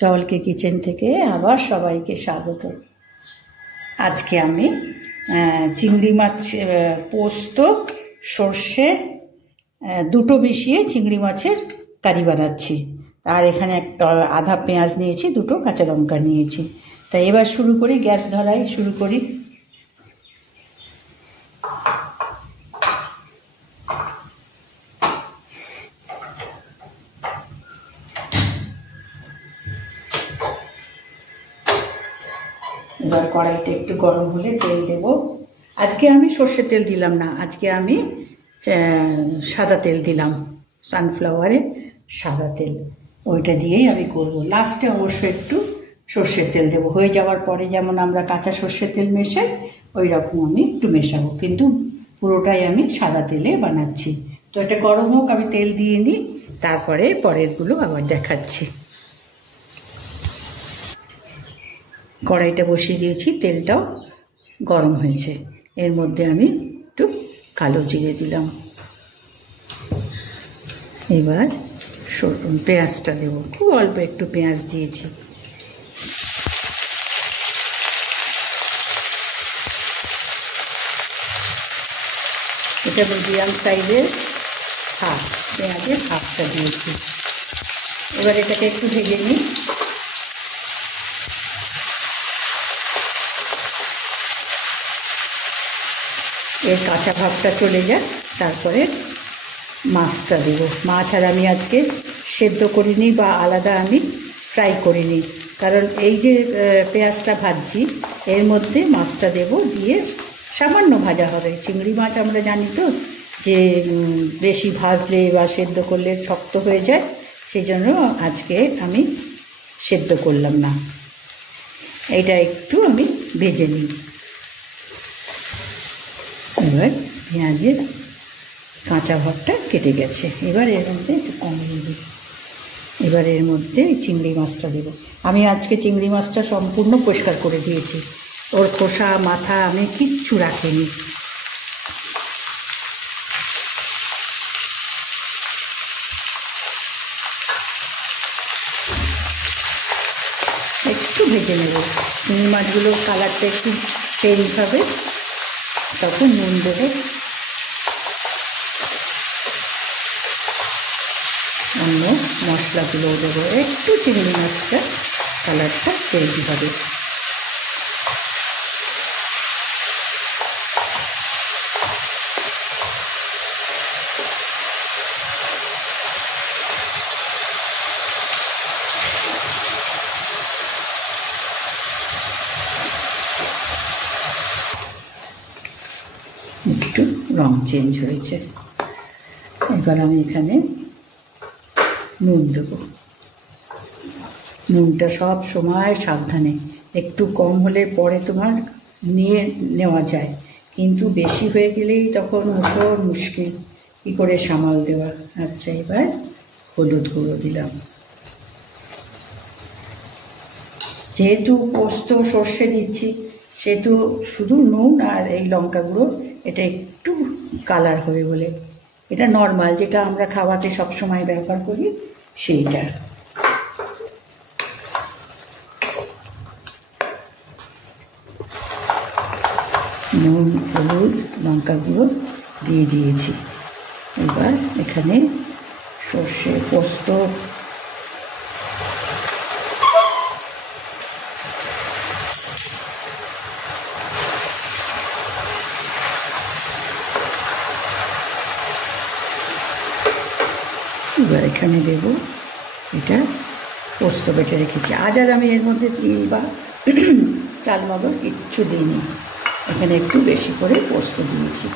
চলকে kitchen থেকে আবার সবাইকে স্বাগত। আজকে আমি চিংড়ি মাছ পোস্ত সর্ষে দুটো মিশিয়ে চিংড়ি মাছের কারি বানাচ্ছি। আর এখানে একটা আধা পেঁয়াজ নিয়েছি, দুটো কাঁচা লঙ্কা নিয়েছি। তাই এবার শুরু করি, গ্যাস ধরাই শুরু করি। এবার কড়াইটা একটু গরম হলে তেল দেব। আজকে আমি সর্ষের তেল দিলাম না, আজকে আমি সাদা তেল দিলাম, সানফ্লাওয়ারের সাদা তেল, ওইটা দিয়েই আমি করব। লাস্টে অবশ্য একটু সর্ষের তেল দেব, হয়ে যাওয়ার পরে যেমন আমরা কাঁচা সর্ষের তেল মেশাই ওই রকম আমি একটু মেশাবো, কিন্তু পুরোটাই আমি সাদা তেলে বানাচ্ছি। তো এটা গরম হোক, আমি তেল দিয়ে নিই, তারপরে পরেরগুলো আবার দেখাচ্ছি। কড়াইটা বসিয়ে দিয়েছি, তেলটাও গরম হয়েছে। এর মধ্যে আমি একটু কালো জিরে দিলাম। এবার পেঁয়াজটা দেব, খুব অল্প একটু পেঁয়াজ দিয়েছি। এটা মিডিয়াম সাইজের হাফ, পেঁয়াজের হাফটা দিয়েছি। এবার এটাকে একটু ভেজে নিই। এর কাঁচা ভাবটা চলে যায়, তারপরে মাছটা দেবো। মাছ আর আমি আজকে সেদ্ধ করিনি বা আলাদা আমি ফ্রাই করিনি, কারণ এই যে পেঁয়াজটা ভাজছি এর মধ্যে মাছটা দেব, দিয়ে সামান্য ভাজা হবে। চিংড়ি মাছ আমরা জানি তো যে বেশি ভাজলে বা সেদ্ধ করলে শক্ত হয়ে যায়, সেই জন্য আজকে আমি সেদ্ধ করলাম না। এটা একটু আমি ভেজে নিই। এবার পেঁয়াজের কাঁচা ভাবটা কেটে গেছে, এবার এর মধ্যে একটু কমিয়ে দিই। এবার এর মধ্যে চিংড়ি মাছটা দেবো। আমি আজকে চিংড়ি মাছটা সম্পূর্ণ পরিষ্কার করে দিয়েছি, ওর খোসা মাথা আমি কিচ্ছু রাখিনি। একটু ভেজে নেব, চিংড়ি মাছগুলোর কালারটা একটু চেঞ্জ হবে, তখন নুন দেবো। অন্য মশলাগুলোও দেবো, একটু চিংড়ি মাছটা কালারটা চেঞ্জ হবে। একটু রং চেঞ্জ হয়েছে। এবার আমি এখানে নুন দেবো। নুনটা সব সময় সাবধানে, একটু কম হলে পরে তোমার নিয়ে নেওয়া যায়, কিন্তু বেশি হয়ে গেলেই তখন মুশকিল কী করে সামাল দেওয়া। আচ্ছা, এবার হলুদ গুঁড়ো দিলাম। যেহেতু পোস্ত সর্ষে দিচ্ছি সেহেতু শুধু নুন আর এই লঙ্কা গুঁড়ো, এটা একটু কালার হবে বলে, এটা নর্মাল যেটা আমরা খাওয়াতে সবসময় ব্যবহার করি সেইটা। নুন হলুদ লঙ্কা গুঁড়ো দিয়ে দিয়েছি। এবার এখানে সর্ষে পোস্ত এবার এখানে দেব, এটা পোস্ত বেটে রেখেছি। আজ আর আমি এর মধ্যে তিল বা চাল মগজ কিচ্ছু দিইনি, এখানে একটু বেশি করে পোস্ত দিয়েছি।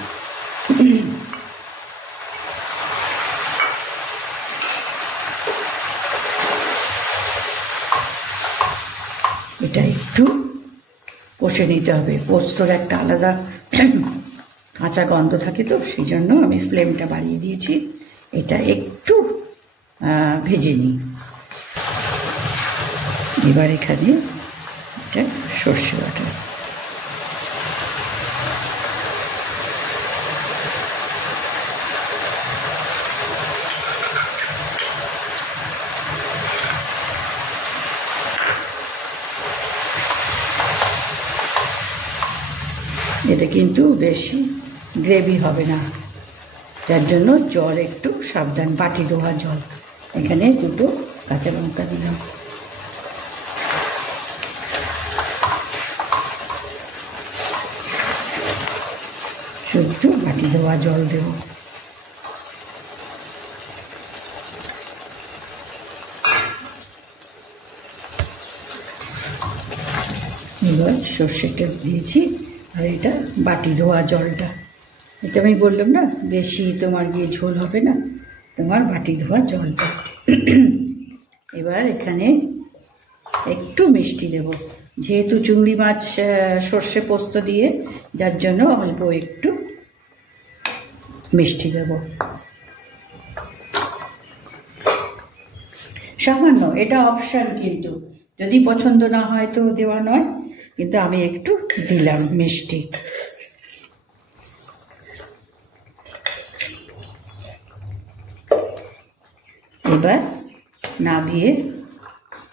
এটা একটু কষে নিতে হবে, পোস্তর একটা আলাদা কাঁচা গন্ধ থাকে, তো সেই জন্য আমি ফ্লেমটা বাড়িয়ে দিয়েছি। এটা একটু ভেজে নিই। এবার এখানে এটা সর্ষে বাটা, এটা কিন্তু বেশি গ্রেভি হবে না, যার জন্য জল একটু সাবধান, বাটি ধোয়া জল। এখানে দুটো কাঁচা লঙ্কা দিলাম, শুধু বাটি ধোয়া জল দেব। এবার সর্ষের তেল দিয়েছি, আর এটা বাটি ধোয়া জলটা, এটা আমি বললাম না বেশি তোমার গিয়ে ঝোল হবে না, তোমার বাটি ধোয়া জলটা। এবার এখানে একটু মিষ্টি দেব, যেহেতু চিংড়ি মাছ সর্ষে পোস্ত দিয়ে, যার জন্য অল্প একটু মিষ্টি দেব, সামান্য। এটা অপশন, কিন্তু যদি পছন্দ না হয় তো দেওয়া নয়, কিন্তু আমি একটু দিলাম মিষ্টি। এবার নামিয়ে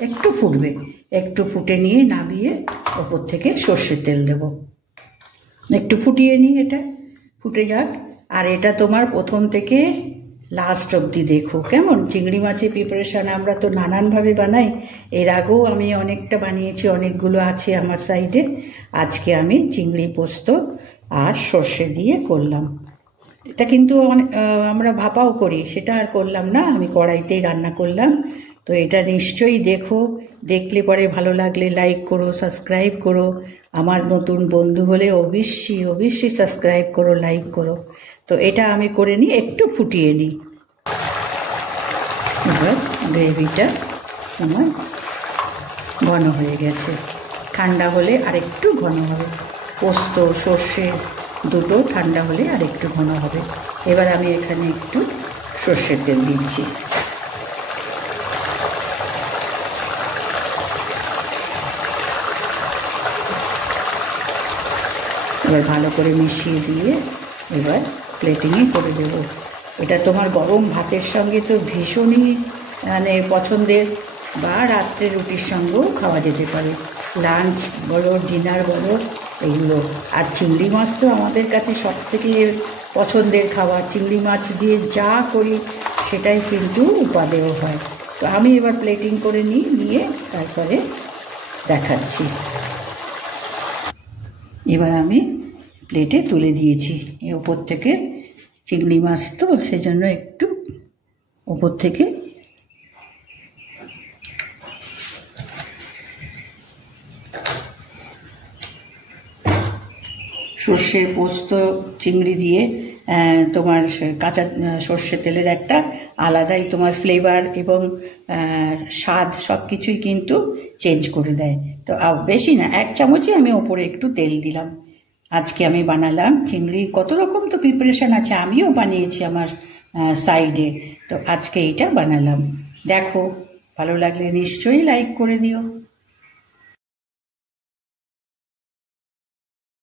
একটু ফুটবে, একটু ফুটে নিয়ে নামিয়ে ওপর থেকে সর্ষের তেল দেব। একটু ফুটিয়ে নিই, এটা ফুটে যাক। আর এটা তোমার প্রথম থেকে লাস্ট অবধি দেখো কেমন। চিংড়ি মাছের প্রিপারেশান আমরা তো নানানভাবে বানাই, এর আগেও আমি অনেকটা বানিয়েছি, অনেকগুলো আছে আমার সাইডে। আজকে আমি চিংড়ি পোস্ত আর সর্ষে দিয়ে করলাম। এটা কিন্তু আমরা ভাপাও করি, সেটা আর করলাম না, আমি কড়াইতেই রান্না করলাম। তো এটা নিশ্চয়ই দেখো, দেখলে পরে ভালো লাগলে লাইক করো, সাবস্ক্রাইব করো। আমার নতুন বন্ধু হলে অবশ্যই অবশ্যই সাবস্ক্রাইব করো, লাইক করো। তো এটা আমি করে নিই, একটু ফুটিয়ে নিই। এবার গ্রেভিটা আমার ঘন হয়ে গেছে, ঠান্ডা হলে আর একটু ঘন হবে। পোস্ত সর্ষে দুটো ঠান্ডা হলে আর একটু ঘন হবে। এবার আমি এখানে একটু সর্ষের তেল দিচ্ছি। এবার ভালো করে মিশিয়ে দিয়ে এবার প্লেটিংয়ে করে দেব। এটা তোমার গরম ভাতের সঙ্গে তো ভীষণই মানে পছন্দের, বা রাত্রে রুটির সঙ্গেও খাওয়া যেতে পারে, লাঞ্চ বলো ডিনার বলো এগুলো। আর চিংড়ি মাছ তো আমাদের কাছে সবথেকে পছন্দের খাবার, চিংড়ি মাছ দিয়ে যা করি সেটাই কিন্তু উপাদেয় হয়। তো আমি এবার প্লেটিং করে নিয়ে তারপরে দেখাচ্ছি। এবার আমি প্লেটে তুলে দিয়েছি, এর ওপর থেকে চিংড়ি মাছ তো সেজন্য একটু ওপর থেকে সর্ষে পোস্ত চিংড়ি দিয়ে তোমার কাঁচা সর্ষে তেলের একটা আলাদাই তোমার ফ্লেভার এবং স্বাদ সব কিছুই কিন্তু চেঞ্জ করে দেয়। তো বেশি না, 1 চামচই আমি ওপরে একটু তেল দিলাম। আজকে আমি বানালাম চিংড়ির, কত রকম তো প্রিপারেশান আছে, আমিও বানিয়েছি আমার সাইডে। তো আজকে এইটা বানালাম, দেখো ভালো লাগলে নিশ্চয়ই লাইক করে দিও।